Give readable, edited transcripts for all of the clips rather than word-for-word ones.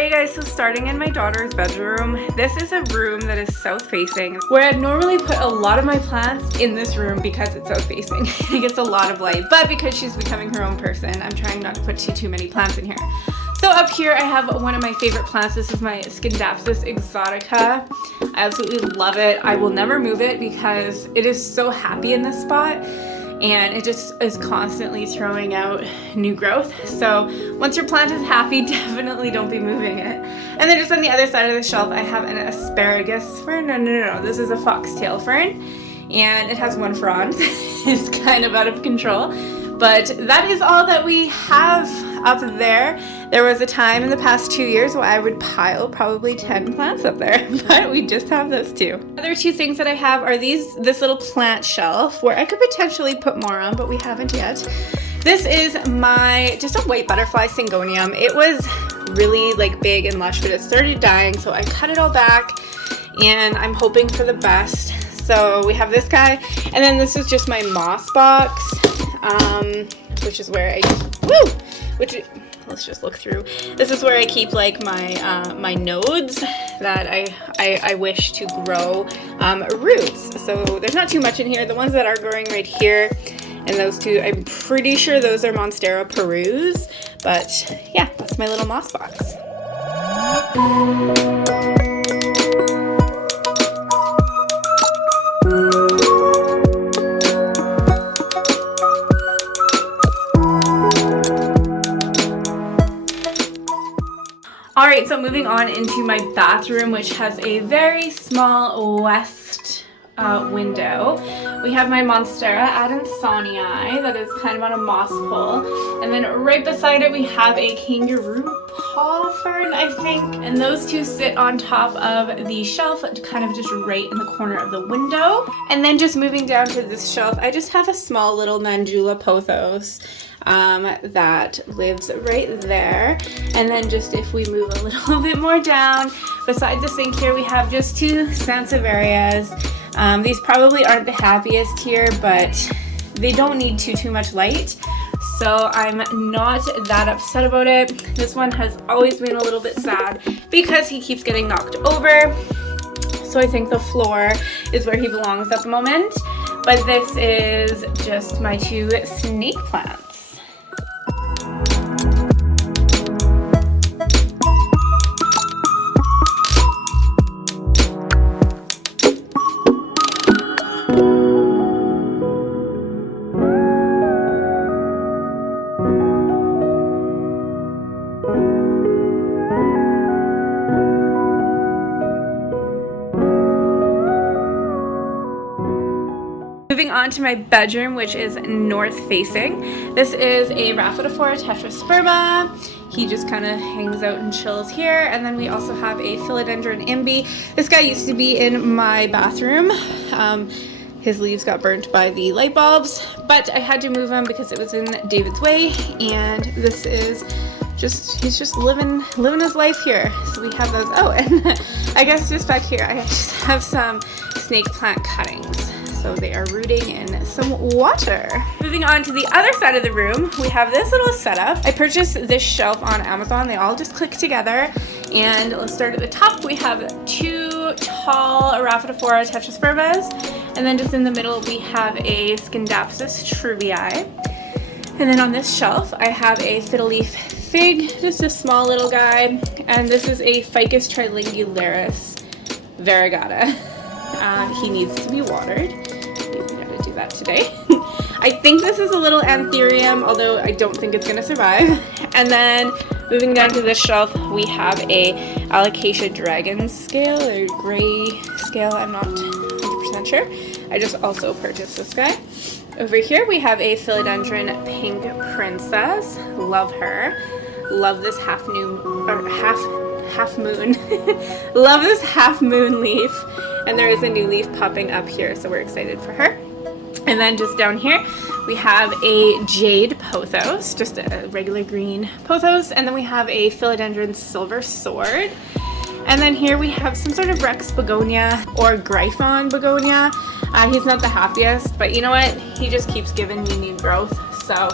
Alright guys, so starting in my daughter's bedroom, this is a room that is south facing, where I'd normally put a lot of my plants in this room because it's south facing. It gets a lot of light, but because she's becoming her own person, I'm trying not to put too many plants in here. So up here I have one of my favorite plants. This is my Scindapsus exotica. I absolutely love it. I will never move it because it is so happy in this spot. And it just is constantly throwing out new growth. So once your plant is happy, definitely don't be moving it. And then just on the other side of the shelf, I have an asparagus fern. No. This is a foxtail fern. And it has one frond. It's kind of out of control. But that is all that we have up there. There was a time in the past 2 years where I would pile probably 10 plants up there, but we just have those two. Other two things that I have are this little plant shelf where I could potentially put more on, but we haven't yet. This is just a white butterfly syngonium. It was really like big and lush, but it started dying, so I cut it all back and I'm hoping for the best. So we have this guy, and then this is just my moss box. Which is where let's just look through. This is where I keep like my nodes that I wish to grow roots. So there's not too much in here. The ones that are growing right here and those two, I'm pretty sure those are Monstera Perus. But yeah, that's my little moss box. Alright, so moving on into my bathroom, which has a very small west window. We have my Monstera Adansonii that is kind of on a moss pole. And then right beside it we have a kangaroo paw fern, I think. And those two sit on top of the shelf, kind of just right in the corner of the window. And then just moving down to this shelf, I just have a small little Mandula pothos that lives right there. And then just if we move a little bit more down, beside the sink here we have just two Sansevierias. These probably aren't the happiest here, but they don't need too much light, so I'm not that upset about it. This one has always been a little bit sad because he keeps getting knocked over, so I think the floor is where he belongs at the moment. But this is just my two snake plants. Moving on to my bedroom, which is north facing. This is a Rhaphidophora tetrasperma. He just kind of hangs out and chills here. And then we also have a Philodendron imbi. This guy used to be in my bathroom. His leaves got burnt by the light bulbs, but I had to move him because it was in David's way. And this is he's just living his life here. So we have those. Oh, and I guess just back here, I just have some snake plant cuttings. So they are rooting in some water. Moving on to the other side of the room, we have this little setup. I purchased this shelf on Amazon. They all just click together. And let's start at the top. We have two tall Rhaphidophora tetraspermas. And then just in the middle, we have a Scindapsus truvii. And then on this shelf, I have a fiddle leaf fig, just a small little guy. And this is a Ficus trilingularis variegata. He needs to be watered. We gotta do that today. I think this is a little anthurium, although I don't think it's gonna survive. And then moving down to this shelf, we have a Alocasia dragon scale or gray scale. I'm not 100% sure. I just also purchased this guy. Over here we have a Philodendron pink princess. Love her. Love this half moon. Love this half moon leaf. And there is a new leaf popping up here, so we're excited for her. And then just down here, we have a jade pothos, just a regular green pothos. And then we have a Philodendron silver sword. And then here we have some sort of Rex begonia or Gryphon begonia. He's not the happiest, but you know what? He just keeps giving me new growth. So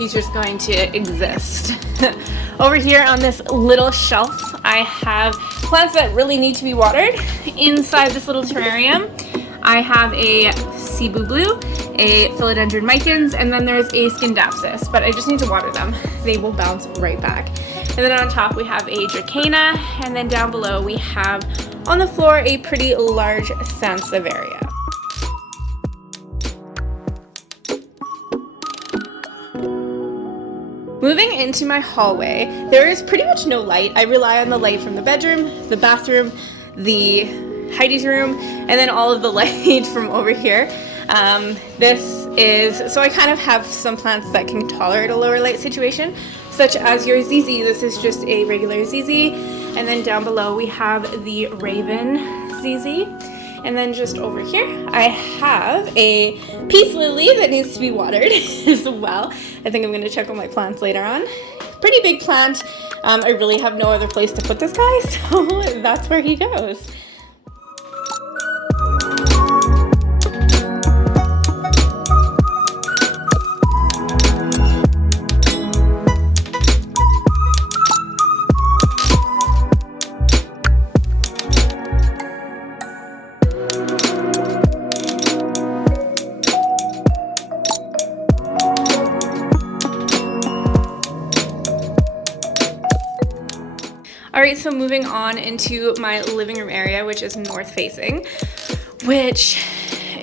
he's just going to exist. Over here on this little shelf, I have plants that really need to be watered. Inside this little terrarium, I have a Cebu Blue, a Philodendron Micans, and then there's a Scindapsus, but I just need to water them. They will bounce right back. And then on top we have a Dracana, and then down below we have on the floor a pretty large Sansevieria. Moving into my hallway, there is pretty much no light. I rely on the light from the bedroom, the bathroom, the Heidi's room, and then all of the light from over here. So I kind of have some plants that can tolerate a lower light situation, such as your ZZ. This is just a regular ZZ. And then down below we have the Raven ZZ. And then just over here, I have a peace lily that needs to be watered as well. I think I'm going to check on my plants later on. Pretty big plant. I really have no other place to put this guy, so that's where he goes. Alright, so moving on into my living room area, which is north facing, which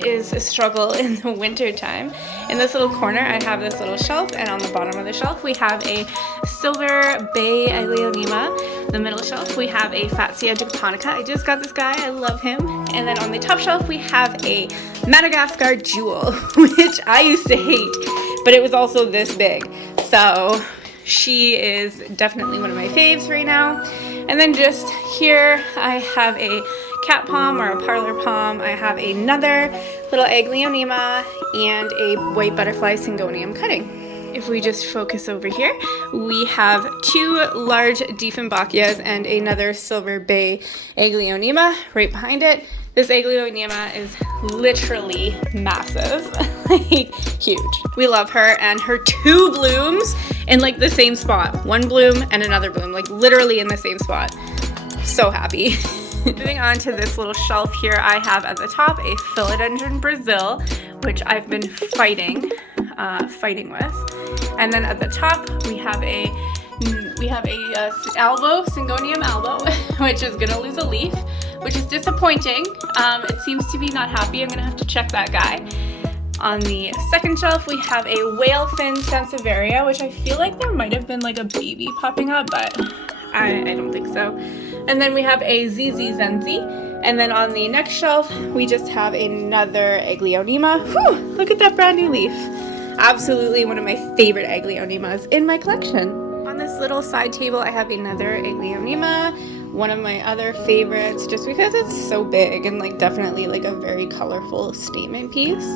is a struggle in the winter time. In this little corner, I have this little shelf, and on the bottom of the shelf, we have a Silver Bay Aglaonema. The middle shelf, we have a Fatsia japonica. I just got this guy, I love him. And then on the top shelf, we have a Madagascar Jewel, which I used to hate, but it was also this big. So she is definitely one of my faves right now. And then just here, I have a cat palm or a parlor palm. I have another little Aglaonema and a white butterfly Syngonium cutting. If we just focus over here, we have two large Dieffenbachias and another Silver Bay Aglaonema right behind it. This Aglaonema is literally massive, like huge. We love her, and her two blooms in like the same spot. One bloom and another bloom, like literally in the same spot. So happy. Moving on to this little shelf here, I have at the top a Philodendron Brazil, which I've been fighting with. And then at the top, we have a Albo, Syngonium Albo, which is gonna lose a leaf, which is disappointing. It seems to be not happy. I'm gonna have to check that guy. On the second shelf, we have a whale fin Sansevieria, which I feel like there might have been like a baby popping up, but I don't think so. And then we have a ZZ Zenzi. And then on the next shelf, we just have another Aglaonema. Whew, look at that brand new leaf. Absolutely one of my favorite Aglaonemas in my collection. On this little side table, I have another Aglaonema, one of my other favorites, just because it's so big and like definitely like a very colorful statement piece.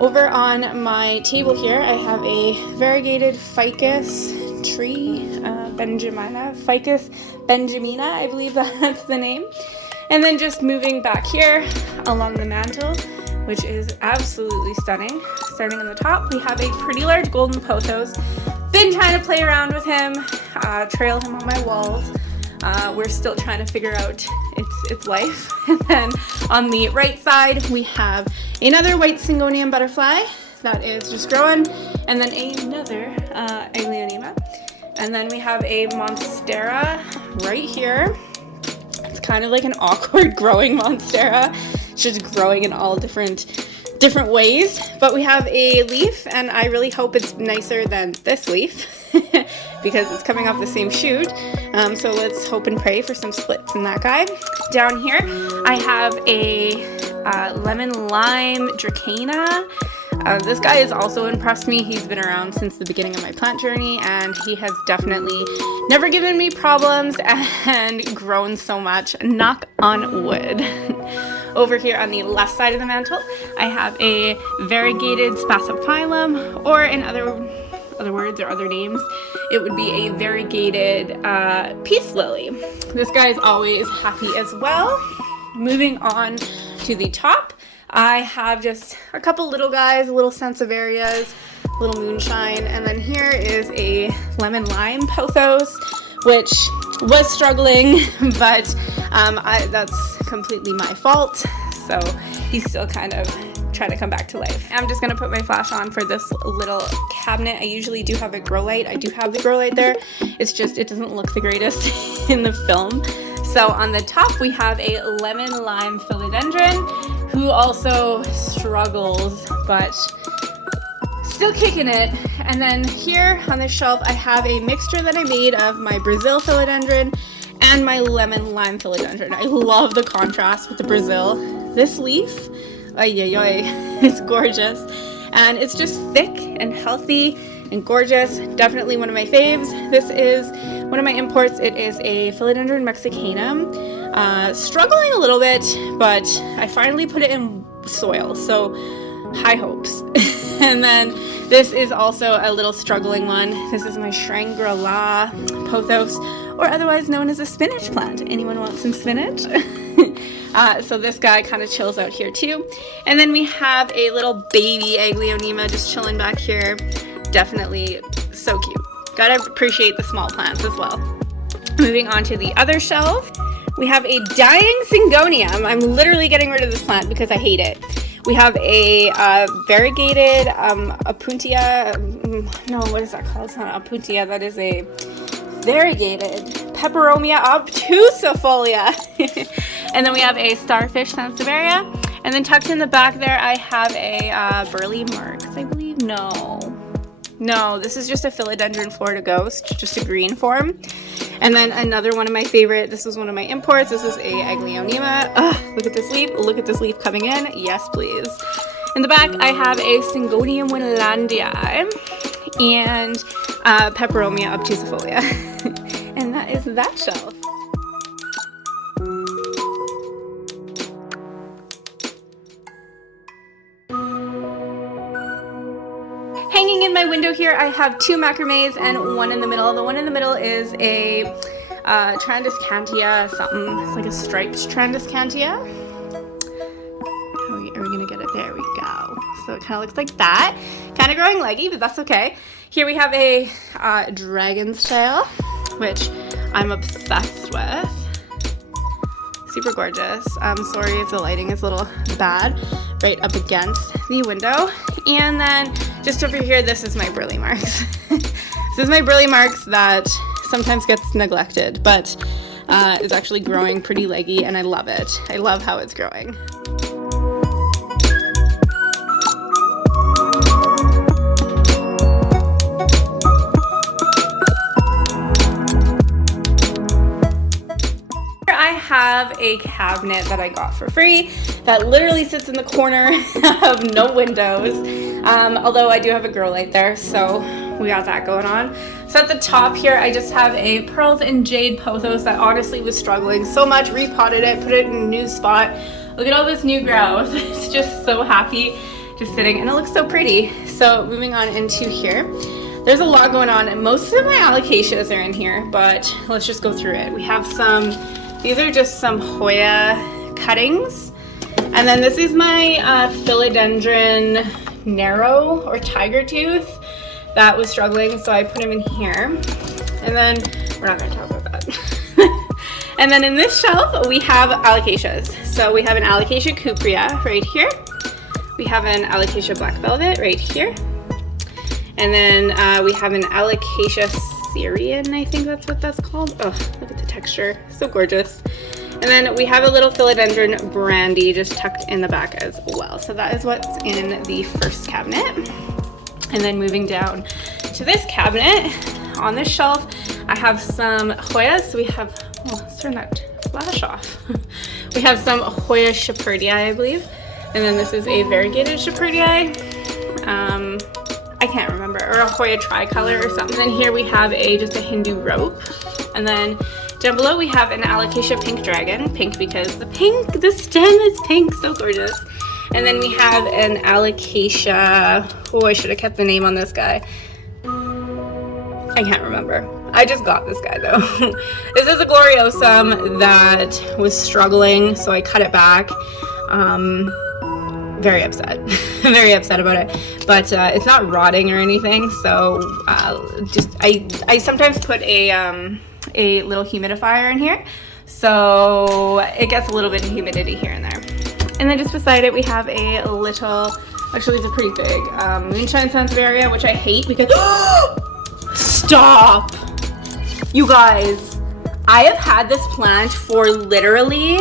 Over on my table here, I have a variegated ficus tree, Ficus benjamina, I believe that's the name. And then just moving back here along the mantle, which is absolutely stunning. Starting on the top, we have a pretty large golden pothos. Been trying to play around with him, trail him on my walls. We're still trying to figure out its life. And then on the right side, we have another white Syngonium butterfly that is just growing, and then another Aglaonema. And then we have a Monstera right here. It's kind of like an awkward growing Monstera. It's just growing in all different ways. But we have a leaf, and I really hope it's nicer than this leaf because it's coming off the same shoot. So let's hope and pray for some splits in that guy. Down here, I have a lemon lime Dracana. This guy has also impressed me. He's been around since the beginning of my plant journey, and he has definitely never given me problems and grown so much. Knock on wood. Over here on the left side of the mantle, I have a variegated Spasophyllum, or in other words or other names, it would be a variegated peace lily. This guy is always happy as well. Moving on to the top, I have just a couple little guys, little Sansevierias. little moonshine. And then here is a lemon lime pothos, which was struggling, but that's completely my fault. So he's still kind of trying to come back to life. I'm just gonna put my flash on for this little cabinet. I usually do have a grow light. I do have the grow light there. It's just, it doesn't look the greatest in the film. So on the top, we have a lemon lime philodendron who also struggles, but still kicking it. And then here on the shelf, I have a mixture that I made of my Brazil philodendron and my lemon lime philodendron. I love the contrast with the Brazil. This leaf, it's gorgeous. And it's just thick and healthy and gorgeous. Definitely one of my faves. This is one of my imports. It is a philodendron mexicanum. Struggling a little bit, but I finally put it in soil, so high hopes. And then this is also a little struggling one. This is my Shangri-La pothos, or otherwise known as a spinach plant. Anyone want some spinach? So this guy kind of chills out here too. And then we have a little baby Aglaonema just chilling back here. Definitely so cute. Gotta appreciate the small plants as well. Moving on to the other shelf, we have a dying Syngonium. I'm literally getting rid of this plant because I hate it. We have a variegated Opuntia, no, what is that called? It's not Opuntia, that is a variegated Peperomia obtusifolia. And then we have a starfish Sansevieria. And then tucked in the back there, I have a Burley Marks, I believe. No, this is just a philodendron Florida Ghost, just a green form. And then another one of my favorite, this was one of my imports. This is a Aglaonema. Look at this leaf. Look at this leaf coming in. Yes, please. In the back, I have a Syngonium winlandii and Peperomia obtusifolia. And that is that shelf. Hanging in my window here, I have two macrames and one in the middle. The one in the middle is a Trandescantia something. It's like a striped Trandescantia. Are we gonna get it? There we go. So it kind of looks like that. Kind of growing leggy, but that's okay. Here we have a Dragon's Tail, which I'm obsessed with. Super gorgeous. Sorry if the lighting is a little bad right up against the window. And then just over here, this is my Burley Marks. This is my Burley Marks that sometimes gets neglected, but is actually growing pretty leggy, and I love it. I love how it's growing. Have a cabinet that I got for free that literally sits in the corner of no windows, although I do have a grow light there, so we got that going on. So at the top here, I just have a Pearls and Jade pothos that honestly was struggling so much. Repotted it, put it in a new spot. Look at all this new growth. It's just so happy just sitting, and it looks so pretty. So moving on into here, there's a lot going on, and most of my alocasias are in here, but let's just go through it. We have some, these are just some Hoya cuttings. And then this is my philodendron narrow or tiger tooth that was struggling, so I put him in here. And then, we're not gonna talk about that. And then in this shelf, we have alocasias. So we have an alocasia cuprea right here. We have an alocasia black velvet right here. And then we have an alocasia Syrian, I think that's what that's called. Oh, look at the texture, so gorgeous. And then we have a little philodendron brandy just tucked in the back as well. So that is what's in the first cabinet. And then moving down to this cabinet, on this shelf, I have some Hoyas. So we have, oh, let's turn that flash off. We have some Hoya Shepardii, I believe. And then this is a variegated Shepardii. I can't remember, or a Hoya tricolor or something. And then here we have just a Hindu rope. And then down below we have an alocasia pink dragon, pink because the stem is pink, so gorgeous. And then we have an alocasia, oh, I should have kept the name on this guy. I can't remember. I just got this guy though. This is a gloriosum that was struggling, so I cut it back. very upset. I'm very upset about it, but it's not rotting or anything. So I sometimes put a little humidifier in here, so it gets a little bit of humidity here and there. And then just beside it we have a little, actually it's a pretty big moonshine sansevieria, which I hate because stop, you guys, I have had this plant for literally,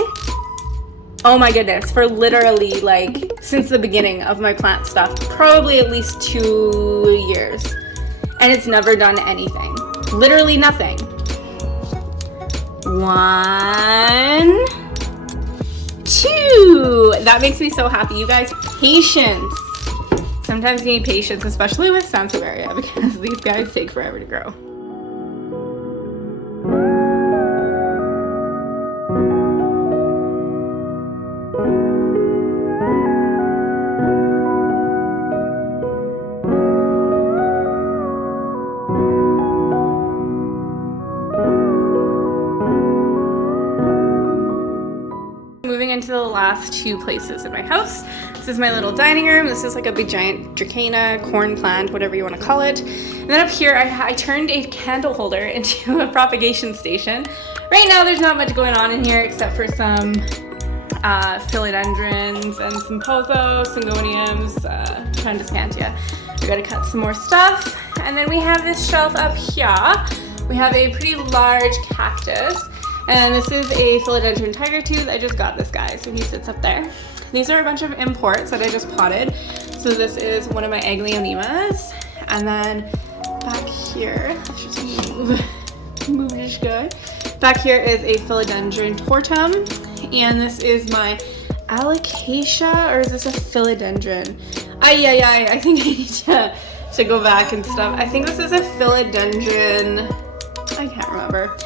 oh my goodness, for literally like since the beginning of my plant stuff, probably at least 2 years, and it's never done anything, literally nothing. 1, 2. That makes me so happy, you guys. Patience. Sometimes you need patience, especially with sansevieria, because these guys take forever to grow. Moving into the last 2 places in my house. This is my little dining room. This is like a big giant dracena, corn plant, whatever you want to call it. And then up here, I turned a candle holder into a propagation station. Right now, there's not much going on in here except for some philodendrons and some pothos, syngoniums, Tradescantia. We gotta cut some more stuff. And then we have this shelf up here. We have a pretty large cactus. And this is a philodendron tiger tooth. I just got this guy, so he sits up there. These are a bunch of imports that I just potted. So this is one of my Aglaonemas. And then back here, let's just move this guy. Back here is a philodendron tortum. And this is my alocasia, or is this a philodendron? I think I need to go back and stuff. I think this is a philodendron. I can't remember.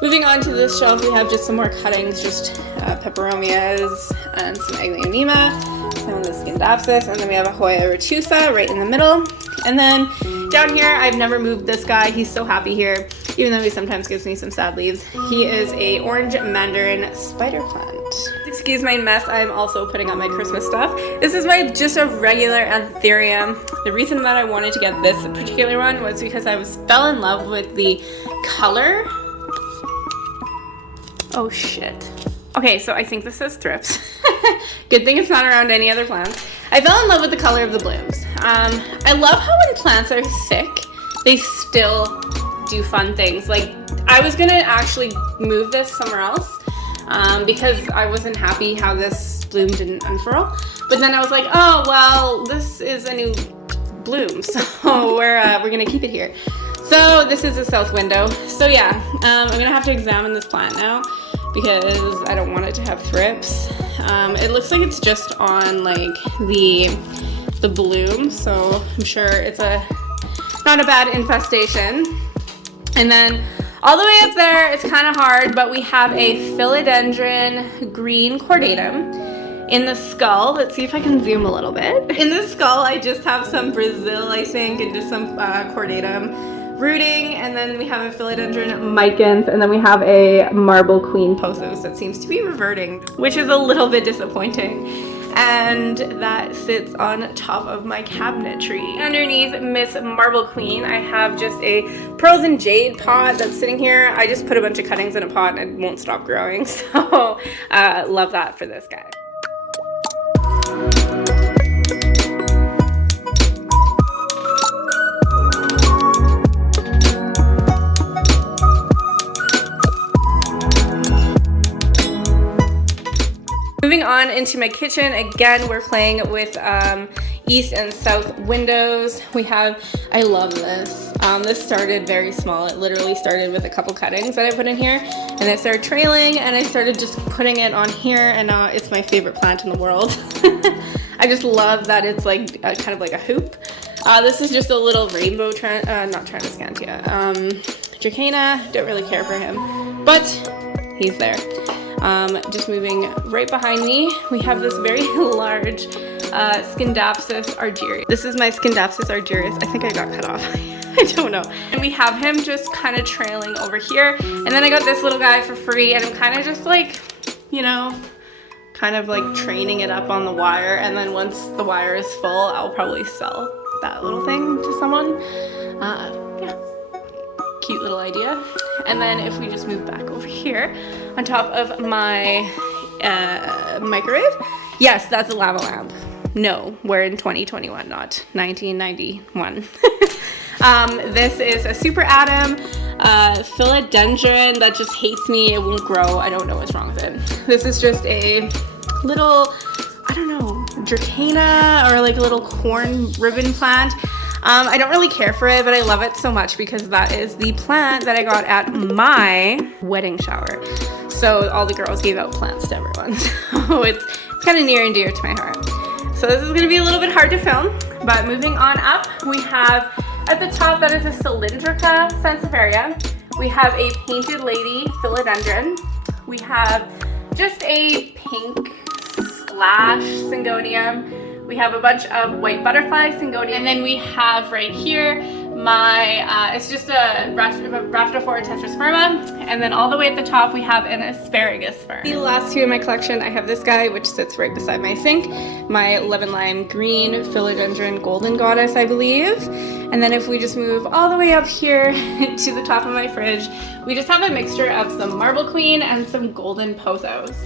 Moving on to this shelf, we have just some more cuttings, just peperomias and some Aglaonema, some of the Scindapsus, and then we have a Hoya retusa right in the middle. And then down here, I've never moved this guy. He's so happy here, even though he sometimes gives me some sad leaves. He is a orange mandarin spider plant. Excuse my mess, I'm also putting on my Christmas stuff. This is just a regular anthurium. The reason that I wanted to get this particular one was because I fell in love with the color. Oh shit. Okay, so I think this says thrips. Good thing it's not around any other plants. I fell in love with the color of the blooms. I love how when plants are sick, they still do fun things. Like, I was gonna actually move this somewhere else because I wasn't happy how this bloom didn't unfurl. But then I was like, oh, well, this is a new bloom, so we're gonna keep it here. So this is the south window. So yeah, I'm gonna have to examine this plant now because I don't want it to have thrips. It looks like it's just on like the bloom, so I'm sure it's not a bad infestation. And then all the way up there, it's kind of hard, but we have a philodendron green cordatum in the skull. Let's see if I can zoom a little bit. In the skull, I just have some Brazil, I think, and just some cordatum rooting, and then we have a philodendron micans, and then we have a marble queen pothos that seems to be reverting, which is a little bit disappointing. And that sits on top of my cabinetry. Underneath Miss Marble Queen, I have just a pearls and jade pot that's sitting here. I just put a bunch of cuttings in a pot and it won't stop growing, so love that for this guy. Moving on into my kitchen, again, we're playing with east and south windows. I love this. This started very small. It literally started with a couple cuttings that I put in here, and it started trailing, and I started just putting it on here, and now it's my favorite plant in the world. I just love that it's like kind of like a hoop. This is just a little rainbow, not Tradescantia, Dracena. Don't really care for him, but he's there. Just moving right behind me, we have this very large Scindapsus argyrius. This is my Scindapsus argyrius. I think I got cut off. I don't know. And we have him just kind of trailing over here. And then I got this little guy for free, and I'm kind of just like, you know, kind of like training it up on the wire, and then once the wire is full, I'll probably sell that little thing to someone. Yeah, cute little idea. And then if we just move back over here on top of my microwave, yes, that's a lava lamp. No, we're in 2021, not 1991. This is a super atom philodendron that just hates me. It won't grow. I don't know what's wrong with it. This is just a little, I don't know, Dracana or like a little corn ribbon plant. I don't really care for it, but I love it so much because that is the plant that I got at my wedding shower. So all the girls gave out plants to everyone. So it's kind of near and dear to my heart. So this is going to be a little bit hard to film, but moving on up, we have at the top, that is a Cylindrica Sansevieria. We have a Painted Lady Philodendron. We have just a pink splash Syngonium. We have a bunch of white butterfly Syngonium. And then we have right here my, it's just a Rhaphidophora tetrasperma. And then all the way at the top, we have an asparagus fern. The last two in my collection, I have this guy, which sits right beside my sink. My lemon lime green philodendron golden goddess, I believe. And then if we just move all the way up here to the top of my fridge, we just have a mixture of some marble queen and some golden pothos.